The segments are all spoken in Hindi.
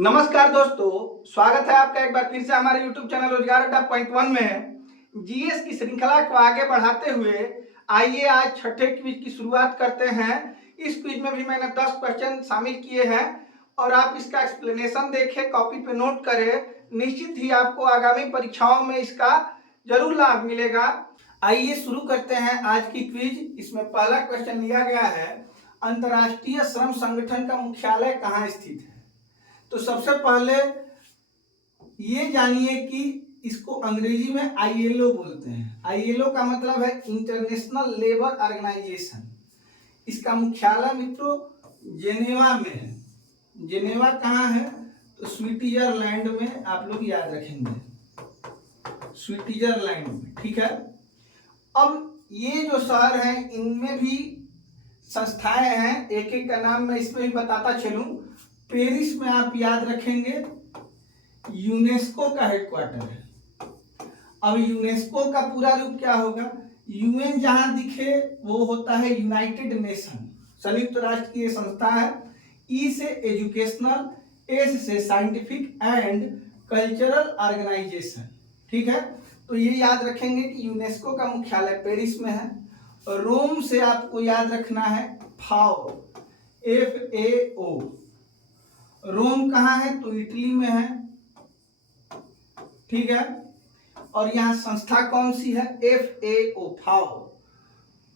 नमस्कार दोस्तों, स्वागत है आपका एक बार फिर से हमारे YouTube चैनल रोजगार अड्डा पॉइंट 1 में। जीएस की श्रृंखला को आगे बढ़ाते हुए आइए आज छठे क्विज की शुरुआत करते हैं। इस क्विज में भी मैंने 10 क्वेश्चन शामिल किए हैं और आप इसका एक्सप्लेनेशन देखें, कॉपी पे नोट करें। निश्चित ही आपको आगामी परीक्षाओं में इसका जरूर लाभ मिलेगा। आइए शुरू करते हैं आज की क्विज। इसमें पहला क्वेश्चन लिया गया है, अंतर्राष्ट्रीय श्रम संगठन का मुख्यालय कहाँ स्थित है। तो सबसे पहले ये जानिए कि इसको अंग्रेजी में आईएलओ बोलते हैं। आईएलओ का मतलब है इंटरनेशनल लेबर ऑर्गेनाइजेशन। इसका मुख्यालय मित्रों जेनेवा में है। जेनेवा कहाँ है? तो स्विट्जरलैंड में, आप लोग याद रखेंगे, स्विट्जरलैंड में। ठीक है। अब ये जो शहर हैं इनमें भी संस्थाएं हैं, एक एक का नाम मैं इसमें भी बताता चलूं। पेरिस में आप याद रखेंगे यूनेस्को का हेडक्वार्टर है। अब यूनेस्को का पूरा रूप क्या होगा? यूएन जहां दिखे वो होता है यूनाइटेड नेशन, संयुक्त राष्ट्र की ये संस्था है। ई से एजुकेशनल, एस से साइंटिफिक एंड कल्चरल ऑर्गेनाइजेशन। ठीक है। तो ये याद रखेंगे कि यूनेस्को का मुख्यालय पेरिस में है। रोम से आपको याद रखना है फाओ, FAO। रोम कहाँ है? तो इटली में है। ठीक है। और यहाँ संस्था कौन सी है? FAO, FAO,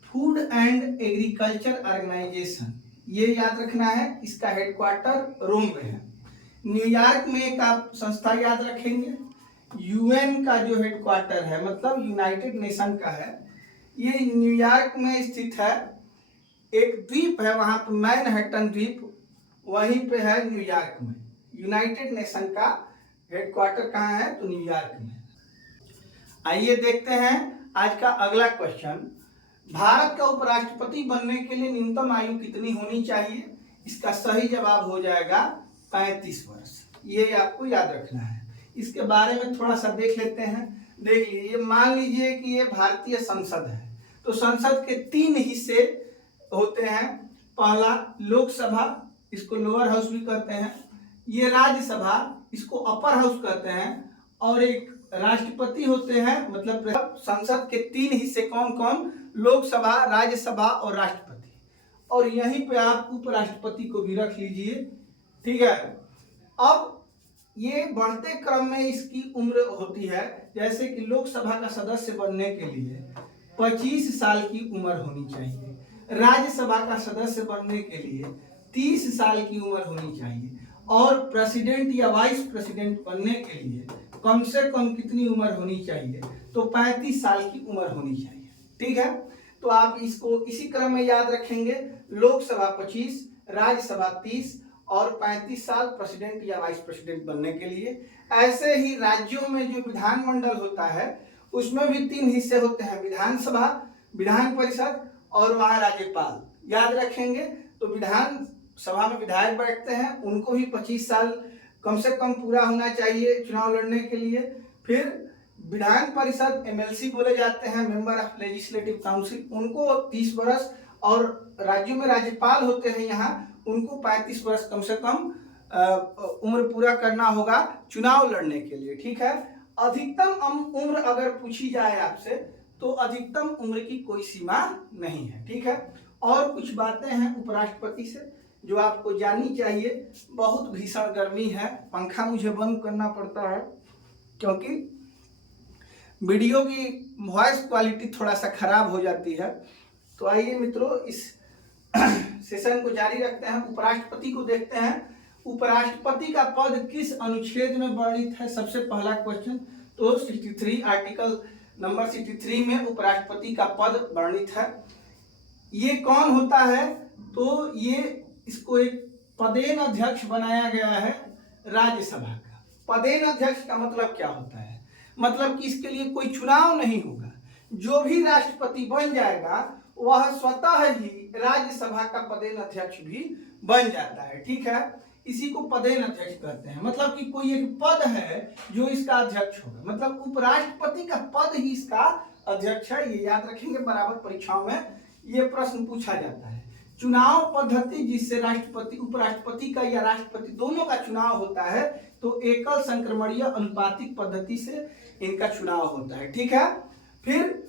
food and agriculture organisation. ये याद रखना है। इसका हेडक्वार्टर रोम में है। न्यूयॉर्क में एक आप संस्था याद रखेंगे, यूएन का जो हेडक्वार्टर है, मतलब यूनाइटेड नेशन का है, ये न्यूयॉर्क में स्थित है। एक द्वीप है वहां पर, मैनहट्टन द्वीप, वहीं पे है न्यूयॉर्क में। यूनाइटेड नेशन का हेडक्वार्टर कहाँ है? तो न्यूयॉर्क में। आइए देखते हैं आज का अगला क्वेश्चन। भारत का उपराष्ट्रपति बनने के लिए न्यूनतम आयु कितनी होनी चाहिए? इसका सही जवाब हो जाएगा 35 वर्ष। ये आपको याद रखना है। इसके बारे में थोड़ा सा देख लेते हैं। देख लीजिए, मान लीजिए कि ये भारतीय संसद है, तो संसद के 3 हिस्से होते हैं। पहला लोकसभा, इसको लोअर हाउस भी कहते हैं। ये राज्यसभा, इसको अपर हाउस कहते हैं। और एक राष्ट्रपति होते हैं, मतलब संसद के 3 हिस्से कौन कौन? लोकसभा, राज्यसभा और राष्ट्रपति। और यहीं पे आप उपराष्ट्रपति को भी रख लीजिए। ठीक है। अब ये बढ़ते क्रम में इसकी उम्र होती है। जैसे कि लोकसभा का सदस्य बनने के लिए 25 साल की उम्र होनी चाहिए। राज्यसभा का सदस्य बनने के लिए 30 साल की उम्र होनी चाहिए। और प्रेसिडेंट या वाइस प्रेसिडेंट बनने के लिए कम से कम कितनी उम्र होनी चाहिए? तो 35 साल की उम्र होनी चाहिए। ठीक है। तो आप इसको इसी क्रम में याद रखेंगे। लोकसभा 25, राज्यसभा 30 और 35 साल प्रेसिडेंट या वाइस प्रेसिडेंट बनने के लिए। ऐसे ही राज्यों में जो विधानमंडल होता है उसमें भी 3 हिस्से होते हैं, विधानसभा, विधान परिषद और वहां राज्यपाल। याद रखेंगे। तो विधान सभा में विधायक बैठते हैं, उनको भी 25 साल कम से कम पूरा होना चाहिए चुनाव लड़ने के लिए। फिर विधान परिषद MLC बोले जाते हैं, मेंबर ऑफ लेजिस्लेटिव काउंसिल, उनको 30 वर्ष। और राज्यों में राज्यपाल होते हैं, यहाँ उनको 35 वर्ष कम से कम उम्र पूरा करना होगा चुनाव लड़ने के लिए। ठीक है। अधिकतम उम्र अगर पूछी जाए आपसे तो अधिकतम उम्र की कोई सीमा नहीं है। ठीक है। और कुछ बातें हैं उपराष्ट्रपति से जो आपको जाननी चाहिए। बहुत भीषण गर्मी है, पंखा मुझे बंद करना पड़ता है क्योंकि वीडियो की वॉइस क्वालिटी थोड़ा सा खराब हो जाती है। तो आइए मित्रों, इस सेशन को जारी रखते हैं। उपराष्ट्रपति को देखते हैं। उपराष्ट्रपति का पद किस अनुच्छेद में वर्णित है? सबसे पहला क्वेश्चन। तो 63, आर्टिकल नंबर 63 में उपराष्ट्रपति का पद वर्णित है। ये कौन होता है? तो ये इसको एक पदेन अध्यक्ष बनाया गया है राज्यसभा का। पदेन अध्यक्ष का मतलब क्या होता है? मतलब कि इसके लिए कोई चुनाव नहीं होगा। जो भी राष्ट्रपति बन जाएगा वह स्वतः ही राज्यसभा का पदेन अध्यक्ष भी बन जाता है। ठीक है। इसी को पदेन अध्यक्ष कहते हैं। मतलब कि कोई एक पद है जो इसका अध्यक्ष होगा, मतलब उपराष्ट्रपति का पद ही इसका अध्यक्ष है। ये याद रखेंगे, बराबर परीक्षाओं में ये प्रश्न पूछा जाता है चुनाव पद्धति जिससे राष्ट्रपति, उपराष्ट्रपति का या राष्ट्रपति दोनों का चुनाव होता है, तो एकल संक्रमणीय अनुपातिक पद्धति से इनका चुनाव होता है। ठीक है। फिर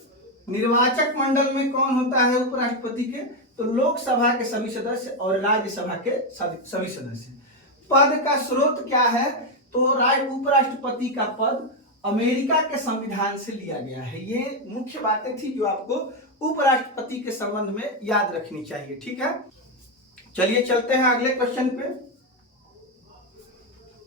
निर्वाचक मंडल में कौन होता है उपराष्ट्रपति के, तो लोकसभा के सभी सदस्य और राज्यसभा के सभी सदस्य। पद का स्रोत क्या है, तो उपराष्ट्रपति का पद अमेरिका के संविधान से लिया गया है। ये मुख्य बातें थी जो आपको उपराष्ट्रपति के संबंध में याद रखनी चाहिए। ठीक है, चलिए चलते हैं अगले क्वेश्चन पे।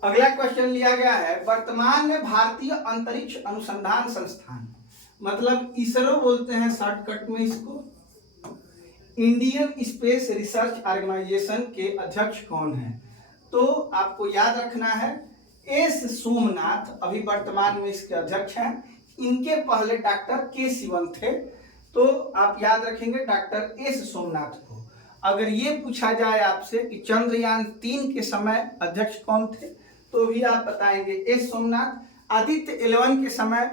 अगला क्वेश्चन लिया गया है, वर्तमान में भारतीय अंतरिक्ष अनुसंधान संस्थान, मतलब इसरो बोलते हैं शॉर्टकट में इसको, इंडियन स्पेस रिसर्च ऑर्गेनाइजेशन के अध्यक्ष कौन है, तो आपको याद रखना है एस सोमनाथ अभी वर्तमान में इसके अध्यक्ष हैं। इनके पहले डॉक्टर के सिवन थे, तो आप याद रखेंगे डॉक्टर एस सोमनाथ को। अगर ये पूछा जाए आपसे कि चंद्रयान 3 के समय अध्यक्ष कौन थे, तो भी आप बताएंगे एस सोमनाथ। आदित्य 11 के समय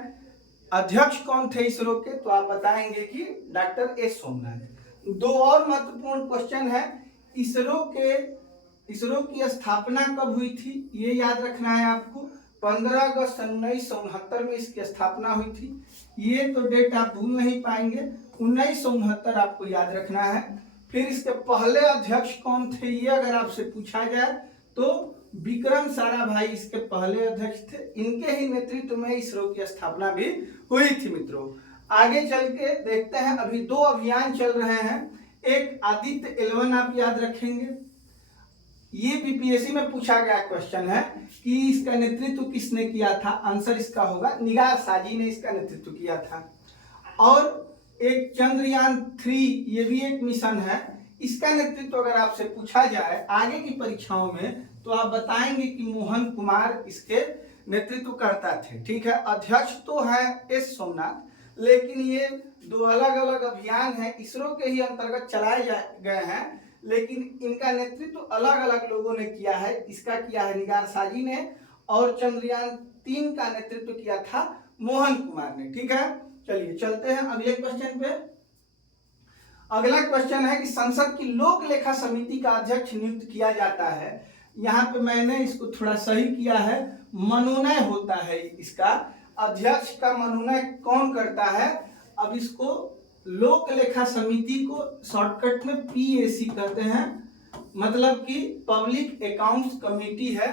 अध्यक्ष कौन थे इसरो के, तो आप बताएंगे कि डॉक्टर एस सोमनाथ। दो और महत्वपूर्ण क्वेश्चन है, इसरो की स्थापना कब हुई थी, ये याद रखना है आपको। 15 अगस्त 1969 में इसकी स्थापना हुई थी। ये तो डेट आप भूल नहीं पाएंगे, 1969 आपको याद रखना है। फिर इसके पहले अध्यक्ष कौन थे, ये अगर आपसे पूछा जाए तो विक्रम साराभाई इसके पहले अध्यक्ष थे। इनके ही नेतृत्व में इसरो की स्थापना भी हुई थी। मित्रों आगे चल के देखते हैं, अभी 2 अभियान चल रहे हैं। एक आदित्य 11 आप याद रखेंगे, ये बीपीएससी में पूछा गया क्वेश्चन है कि इसका नेतृत्व किसने किया था, आंसर इसका होगा निगार साजी ने इसका नेतृत्व किया था। और एक चंद्रयान 3 ये भी एक मिशन है, इसका नेतृत्व अगर आपसे पूछा जाए आगे की परीक्षाओं में, तो आप बताएंगे कि मोहन कुमार इसके नेतृत्व करता थे। ठीक है, अध्यक्ष तो है एस सोमनाथ, लेकिन ये 2 अलग अलग अभियान है, इसरो के ही अंतर्गत चलाए गए हैं, लेकिन इनका नेतृत्व अलग अलग लोगों ने किया है। इसका किया है निगार साजी ने, और चंद्रयान 3 का नेतृत्व किया था मोहन कुमार ने। ठीक है, चलिए चलते हैं अगले क्वेश्चन पे। अगला क्वेश्चन है कि संसद की लोक लेखा समिति का अध्यक्ष नियुक्त किया जाता है। यहाँ पे मैंने इसको थोड़ा सही किया है, मनोनय होता है इसका। अध्यक्ष का मनोनय कौन करता है, अब इसको लोक लेखा समिति को शॉर्टकट में पीएसी कहते हैं, मतलब कि पब्लिक अकाउंट्स कमेटी है।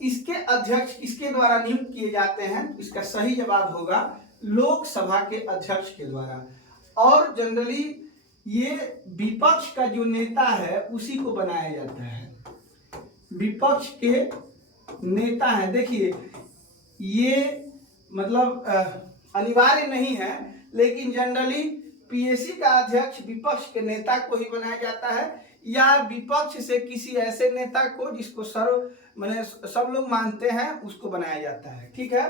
इसके अध्यक्ष किसके द्वारा नियुक्त किए जाते हैं, इसका सही जवाब होगा लोकसभा के अध्यक्ष के द्वारा। और जनरली ये विपक्ष का जो नेता है उसी को बनाया जाता है, विपक्ष के नेता है। देखिए ये मतलब अनिवार्य नहीं है, लेकिन जनरली पीएसी का अध्यक्ष विपक्ष के नेता को ही बनाया जाता है, या विपक्ष से किसी ऐसे नेता को जिसको सब लोग मानते हैं उसको बनाया जाता है। ठीक है,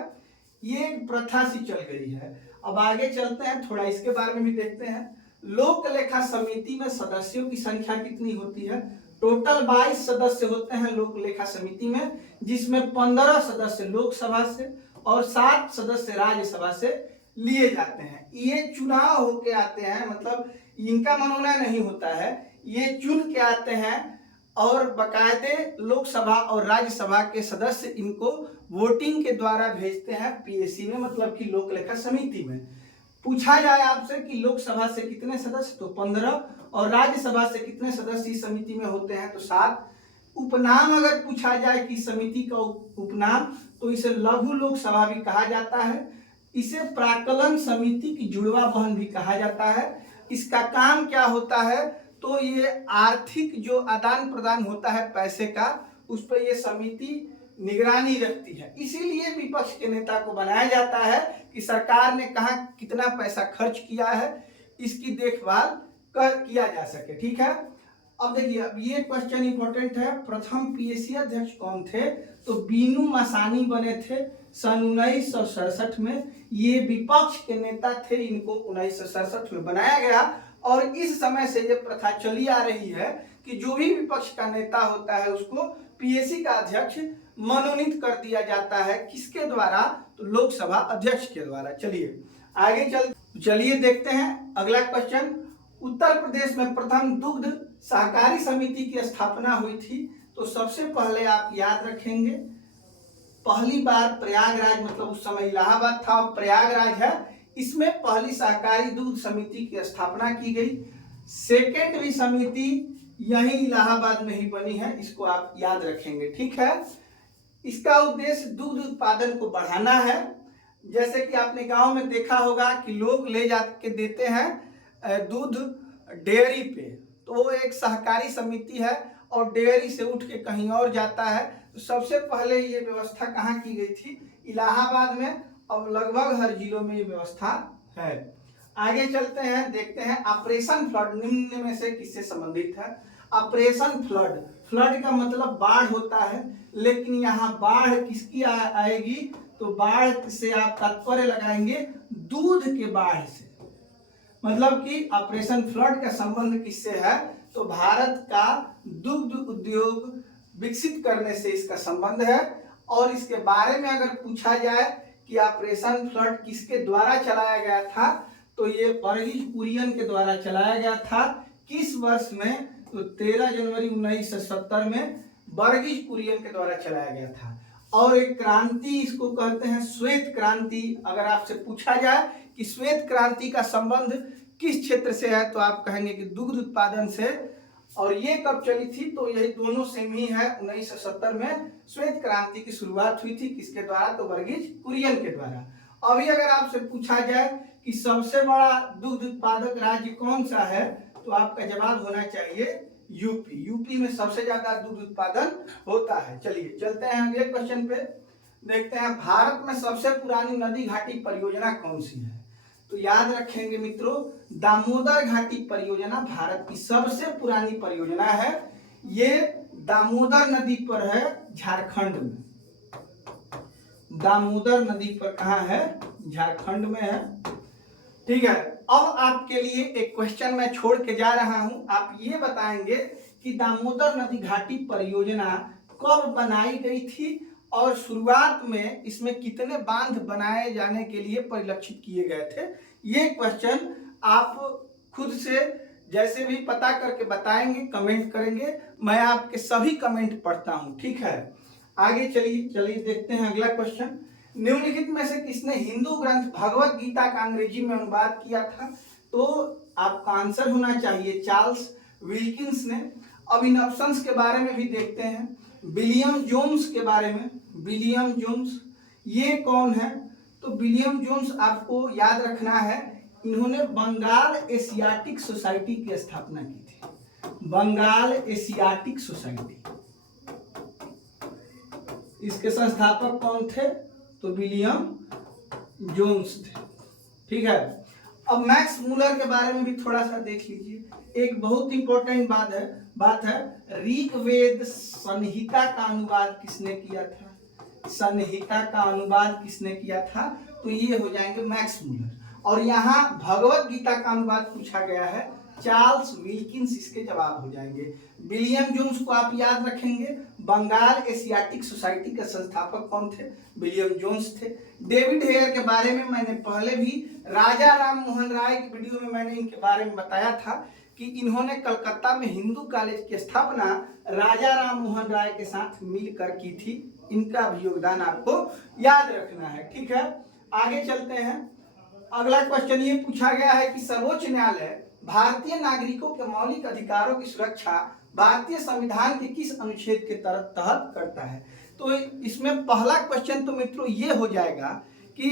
ये प्रथा सी चल गई है। अब आगे चलते हैं, थोड़ा इसके बारे में भी देखते हैं। लोक लेखा समिति में सदस्यों की संख्या कितनी होती है, टोटल 22 सदस्य होते हैं लोक लेखा समिति में, जिसमें 15 सदस्य लोकसभा से और 7 सदस्य राज्यसभा से लिए जाते हैं। ये चुनाव होके आते हैं, मतलब इनका मनोनयन नहीं होता है, ये चुन के आते हैं और बकायदे लोकसभा और राज्यसभा के सदस्य इनको वोटिंग के द्वारा भेजते हैं पीएसी में, मतलब कि लोक लेखा समिति में। पूछा जाए आपसे कि लोकसभा से कितने सदस्य, तो 15, और राज्यसभा से कितने सदस्य इस समिति में होते हैं, तो 7। उपनाम अगर पूछा जाए कि समिति का उपनाम, तो इसे लघु लोकसभा भी कहा जाता है, इसे प्राक्कलन समिति की जुड़वा बहन भी कहा जाता है। इसका काम क्या होता है, तो ये आर्थिक जो आदान प्रदान होता है पैसे का, उस पर ये समिति निगरानी रखती है। इसीलिए विपक्ष के नेता को बनाया जाता है कि सरकार ने कहा कितना पैसा खर्च किया है, इसकी देखभाल किया जा सके। ठीक है, अब देखिए, अब ये क्वेश्चन इंपॉर्टेंट है। प्रथम पीएसी अध्यक्ष कौन थे, तो बीनू मासानी बने थे सन 1967 में। ये विपक्ष के नेता थे, इनको 1967 में बनाया गया, और इस समय से ये प्रथा चली आ रही है कि जो भी विपक्ष का नेता होता है उसको पीएसी का अध्यक्ष मनोनीत कर दिया जाता है। किसके द्वारा, तो लोकसभा अध्यक्ष के द्वारा। चलिए आगे चलिए देखते हैं अगला क्वेश्चन। उत्तर प्रदेश में प्रथम दुग्ध सहकारी समिति की स्थापना हुई थी? तो सबसे पहले आप याद रखेंगे, पहली बार प्रयागराज, मतलब उस समय इलाहाबाद था और प्रयागराज है, इसमें पहली सहकारी दुग्ध समिति की स्थापना की गई। सेकेंड भी समिति यही इलाहाबाद में ही बनी है, इसको आप याद रखेंगे, ठीक है। इसका उद्देश्य दुग्ध उत्पादन को बढ़ाना है। जैसे कि आपने गांव में देखा होगा कि लोग ले जाके देते हैं दूध डेयरी पे, तो वो एक सहकारी समिति है और डेयरी से उठ के कहीं और जाता है। तो सबसे पहले ये व्यवस्था कहाँ की गई थी? इलाहाबाद में। अब लगभग हर जिलों में ये व्यवस्था है। आगे चलते हैं, देखते हैं ऑपरेशन फ्लड निम्न में से किससे संबंधित है? ऑपरेशन फ्लड, फ्लड का मतलब बाढ़ होता है, लेकिन यहाँ बाढ़ किसकी आएगी? तो बाढ़ से आप तात्पर्य लगाएंगे दूध के बाढ़ से, मतलब कि ऑपरेशन फ्लड का संबंध किससे है? तो भारत का दुग्ध उद्योग विकसित करने से इसका संबंध है। और इसके बारे में अगर पूछा जाए कि ऑपरेशन फ्लड किसके द्वारा चलाया गया था, तो ये वर्गीज कुरियन के द्वारा चलाया गया था। किस वर्ष में? तो 13 जनवरी 1970 में वर्गीज कुरियन के द्वारा चलाया गया था। और एक क्रांति, इसको कहते हैं श्वेत क्रांति। अगर आपसे पूछा जाए कि श्वेत क्रांति का संबंध किस क्षेत्र से है, तो आप कहेंगे कि दुग्ध उत्पादन से। और ये कब चली थी? तो यही दोनों सेम ही है। 1970 में श्वेत क्रांति की शुरुआत हुई थी, किसके द्वारा? तो वर्गीज कुरियन के द्वारा। अभी अगर आपसे पूछा जाए कि सबसे बड़ा दुग्ध उत्पादक राज्य कौन सा है, तो आपका जवाब होना चाहिए यूपी। यूपी में सबसे ज्यादा दुग्ध उत्पादन होता है। चलिए चलते हैं अगले क्वेश्चन पे, देखते हैं भारत में सबसे पुरानी नदी घाटी परियोजना कौन सी है? तो याद रखेंगे मित्रों, दामोदर घाटी परियोजना भारत की सबसे पुरानी परियोजना है। ये दामोदर नदी पर है, झारखंड में। दामोदर नदी पर कहाँ है? झारखंड में है, ठीक है। अब आपके लिए एक क्वेश्चन मैं छोड़ के जा रहा हूं, आप ये बताएंगे कि दामोदर नदी घाटी परियोजना कब बनाई गई थी और शुरुआत में इसमें कितने बांध बनाए जाने के लिए परिलक्षित किए गए थे। ये क्वेश्चन आप खुद से जैसे भी पता करके बताएंगे, कमेंट करेंगे, मैं आपके सभी कमेंट पढ़ता हूं, ठीक है। आगे चलिए देखते हैं अगला क्वेश्चन। निम्नलिखित में से किसने हिंदू ग्रंथ भगवत गीता का अंग्रेजी में अनुवाद किया था? तो आपका आंसर होना चाहिए चार्ल्स विल्किंस ने। अब इन ऑप्शंस के बारे में भी देखते हैं। विलियम जोन्स के बारे में, विलियम जोन्स ये कौन है? तो विलियम जोन्स आपको याद रखना है, इन्होंने बंगाल एशियाटिक सोसाइटी की स्थापना की थी। बंगाल एशियाटिक सोसाइटी, इसके संस्थापक कौन थे? तो विलियम जोन्स थे, ठीक है। अब मैक्स मूलर के बारे में भी थोड़ा सा देख लीजिए। एक बहुत इंपॉर्टेंट बात है ऋग्वेद संहिता का अनुवाद किसने किया था? संहिता का अनुवाद किसने किया था? तो ये हो जाएंगे मैक्स मूलर। और यहाँ भगवत गीता का अनुवाद पूछा गया है, चार्ल्स विल्किंस इसके जवाब हो जाएंगे। विलियम जोन्स को आप याद रखेंगे, बंगाल एशियाटिक सोसाइटी के संस्थापक कौन थे? विलियम जोन्स थे। डेविड हेयर के बारे में मैंने पहले भी राजा राम मोहन राय की वीडियो में मैंने इनके बारे में बताया था कि इन्होंने कलकत्ता में हिंदू कॉलेज की स्थापना राजा राम मोहन राय के साथ मिलकर की थी। इनका भी योगदान आपको याद रखना है, ठीक है। आगे चलते हैं। अगला क्वेश्चन ये पूछा गया है कि सर्वोच्च न्यायालय भारतीय नागरिकों के मौलिक अधिकारों की सुरक्षा भारतीय संविधान के किस अनुच्छेद के तहत करता है? तो इसमें पहला क्वेश्चन तो मित्रों ये हो जाएगा कि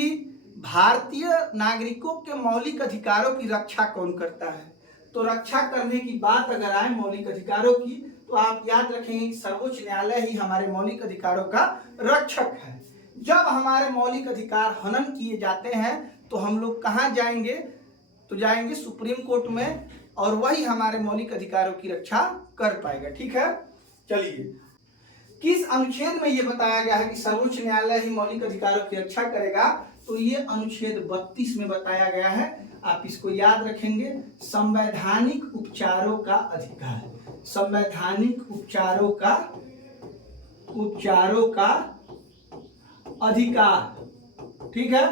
भारतीय नागरिकों के मौलिक अधिकारों की रक्षा कौन करता है? तो रक्षा करने की बात अगर आए मौलिक अधिकारों की, तो आप याद रखेंगे कि सर्वोच्च न्यायालय ही हमारे मौलिक अधिकारों का रक्षक है। जब हमारे मौलिक अधिकार हनन किए जाते हैं तो हम लोग कहाँ जाएंगे? तो जाएंगे सुप्रीम कोर्ट में, और वही हमारे मौलिक अधिकारों की रक्षा कर पाएगा, ठीक है। चलिए, किस अनुच्छेद में ये बताया गया है कि सर्वोच्च न्यायालय ही मौलिक अधिकारों की रक्षा करेगा? तो ये अनुच्छेद 32 में बताया गया है, आप इसको याद रखेंगे। संवैधानिक उपचारों का अधिकार, संवैधानिक उपचारों का अधिकार, ठीक है।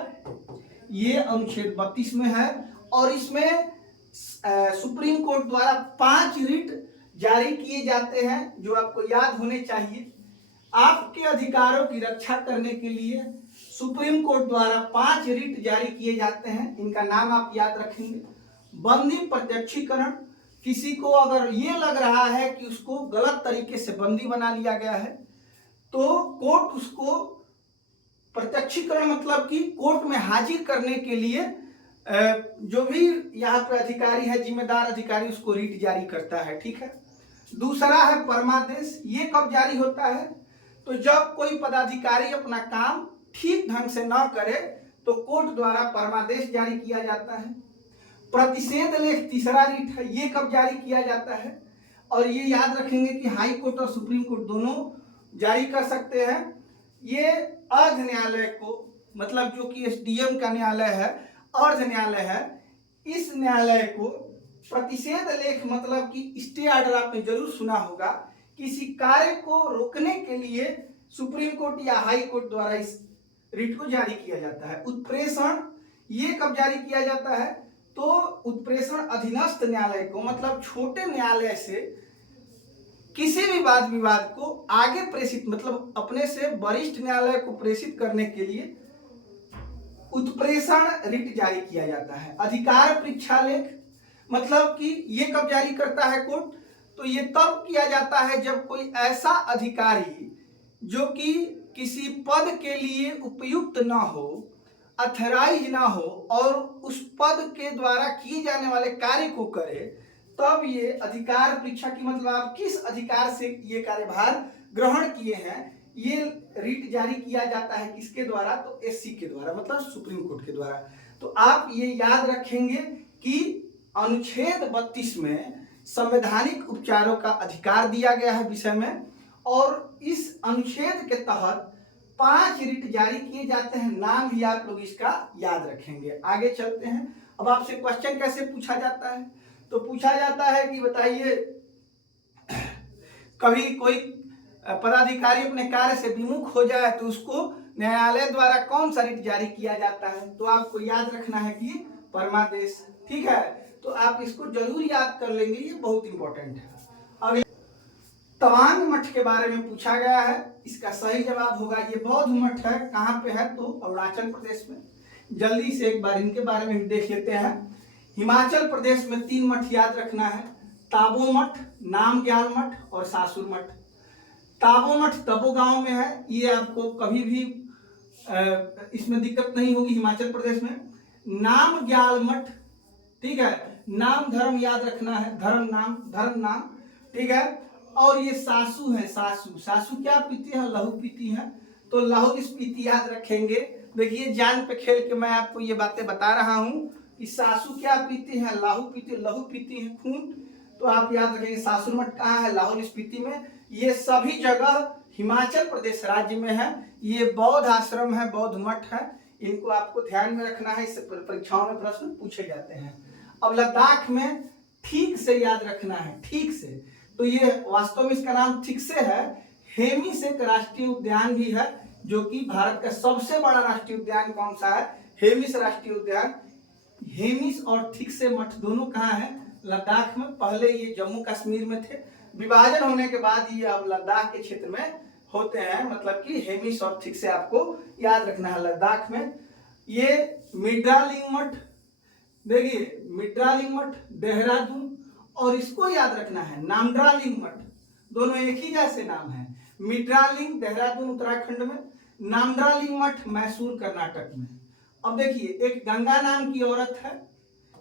ये अनुच्छेद 32 में है और इसमें सुप्रीम कोर्ट द्वारा 5 रिट जारी किए जाते हैं जो आपको याद होने चाहिए। आपके अधिकारों की रक्षा करने के लिए सुप्रीम कोर्ट द्वारा 5 रिट जारी किए जाते हैं। इनका नाम आप याद रखेंगे। बंदी प्रत्यक्षीकरण, किसी को अगर ये लग रहा है कि उसको गलत तरीके से बंदी बना लिया गया है तो कोर्ट उसको प्रत्यक्षीकरण मतलब कि कोर्ट में हाजिर करने के लिए जो भी यहाँ पे अधिकारी है, जिम्मेदार अधिकारी, उसको रिट जारी करता है। ठीक है। दूसरा है परमादेश। ये कब जारी होता है? तो जब कोई पदाधिकारी अपना काम ठीक ढंग से न करे तो कोर्ट द्वारा परमादेश जारी किया जाता है। प्रतिषेध लेख तीसरा रिट है। ये कब जारी किया जाता है? और ये याद रखेंगे कि हाई कोर्ट और सुप्रीम कोर्ट दोनों जारी कर सकते हैं। ये अर्ध न्यायालय को, मतलब जो कि एसडीएम का न्यायालय है, अर्ध न्यायालय है, इस न्यायालय को प्रतिषेध लेख मतलब कि स्टे ऑर्डर आपने जरूर सुना होगा। किसी कार्य को रोकने के लिए सुप्रीम कोर्ट या हाई कोर्ट द्वारा इस रिट को जारी किया जाता है। उत्प्रेषण, ये कब जारी किया जाता है? तो उत्प्रेषण अधीनस्थ न्यायालय को, मतलब छोटे न्यायालय से किसी भी वाद विवाद को आगे प्रेषित, मतलब अपने से वरिष्ठ न्यायालय को प्रेषित करने के लिए उत्प्रेषण रिट जारी किया जाता है। अधिकार परीक्षा लेख, मतलब कि ये कब जारी करता है कोर्ट? तो ये तब किया जाता है जब कोई ऐसा अधिकारी जो कि किसी पद के लिए उपयुक्त ना हो, अथराइज ना हो और उस पद के द्वारा किए जाने वाले कार्य को करे, तब ये अधिकार परीक्षा की, मतलब आप किस अधिकार से ये कार्यभार ग्रहण किए हैं, ये रिट जारी किया जाता है। किसके द्वारा? तो एससी के द्वारा, मतलब सुप्रीम कोर्ट के द्वारा। तो आप ये याद रखेंगे कि अनुच्छेद 32 में संवैधानिक उपचारों का अधिकार दिया गया है विषय में, और इस अनुच्छेद के तहत 5 रिट जारी किए जाते हैं। नाम भी आप लोग इसका याद रखेंगे। आगे चलते हैं। अब आपसे क्वेश्चन कैसे पूछा जाता है? तो पूछा जाता है कि बताइए, कभी कोई पदाधिकारी अपने कार्य से विमुख हो जाए तो उसको न्यायालय द्वारा कौन सा रिट जारी किया जाता है? तो आपको याद रखना है कि परमादेश। ठीक है, तो आप इसको जरूर याद कर लेंगे, ये बहुत इंपॉर्टेंट है। अगले तवांग मठ के बारे में पूछा गया है। इसका सही जवाब होगा ये बौद्ध मठ है। कहाँ पे है? तो अरुणाचल प्रदेश में। जल्दी से एक बार इनके बारे में भी देख लेते हैं। हिमाचल प्रदेश में 3 मठ याद रखना है, ताबो मठ, नामग्याल मठ और सासुर मठ। ताबो मठ तबो गांव में है। ये आपको कभी भी इसमें दिक्कत नहीं होगी हिमाचल प्रदेश में। नामग्याल मठ, ठीक है, नाम धर्म याद रखना है, धर्म नाम, ठीक है। और ये सासू है, सासू क्या पीती है? लहू पीती है। तो लहू स्पीति याद रखेंगे। देखिए जान पे खेल के मैं आपको ये बातें बता रहा हूँ कि सासू क्या पीती है? लहू पीती है, खून। तो आप याद रखेंगे सासुर मठ कहाँ है? लाहौल स्पीति में। ये सभी जगह हिमाचल प्रदेश राज्य में है। ये बौद्ध आश्रम है, बौद्ध मठ है। इनको आपको ध्यान में रखना है, इससे परीक्षाओं में प्रश्न पूछे जाते हैं। अब लद्दाख में ठीक से याद रखना है, ठीक से। तो ये वास्तव में इसका नाम ठीक से है। हेमिस एक राष्ट्रीय उद्यान भी है, जो कि भारत का सबसे बड़ा राष्ट्रीय उद्यान कौन सा है? हेमिस राष्ट्रीय उद्यान। हेमिस और ठीक से मठ दोनों कहाँ है? लद्दाख में। पहले ये जम्मू कश्मीर में थे, विभाजन होने के बाद ये अब लद्दाख के क्षेत्र में होते हैं। मतलब कि हेमिस और ठीक से आपको याद रखना है लद्दाख में। ये मिड्रालिंग मठ, देखिए मिड्रालिंग मठ देहरादून, और इसको याद रखना है नामड्रालिंग मठ। दोनों एक ही जैसे नाम है। मिड्रालिंग देहरादून उत्तराखंड में, नामड्रालिंग मठ मैसूर कर्नाटक में। अब देखिए एक गंगा नाम की औरत है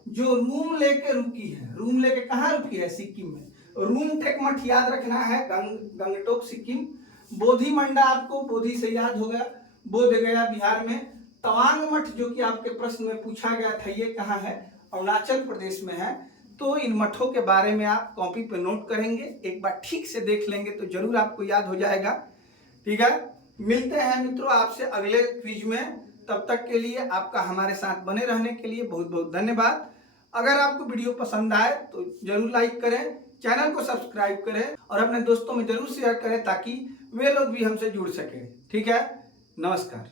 जो रूम लेके रुकी है। रूम लेके कहाँ रुकी है? सिक्किम में। रूम टेक मठ याद रखना है, गंगटोक सिक्किम। बोधि मंडा आपको बोधि से याद होगा, बोध गया बिहार में। तवांग मठ जो कि आपके प्रश्न में पूछा गया था, ये कहाँ है? अरुणाचल प्रदेश में है। तो इन मठों के बारे में आप कॉपी पे नोट करेंगे, एक बार ठीक से देख लेंगे तो जरूर आपको याद हो जाएगा। ठीक है, मिलते हैं मित्रों आपसे अगले क्विज में। तब तक के लिए आपका हमारे साथ बने रहने के लिए बहुत बहुत धन्यवाद। अगर आपको वीडियो पसंद आए तो जरूर लाइक करें, चैनल को सब्सक्राइब करें और अपने दोस्तों में जरूर शेयर करें ताकि वे लोग भी हमसे जुड़ सकें। ठीक है, नमस्कार।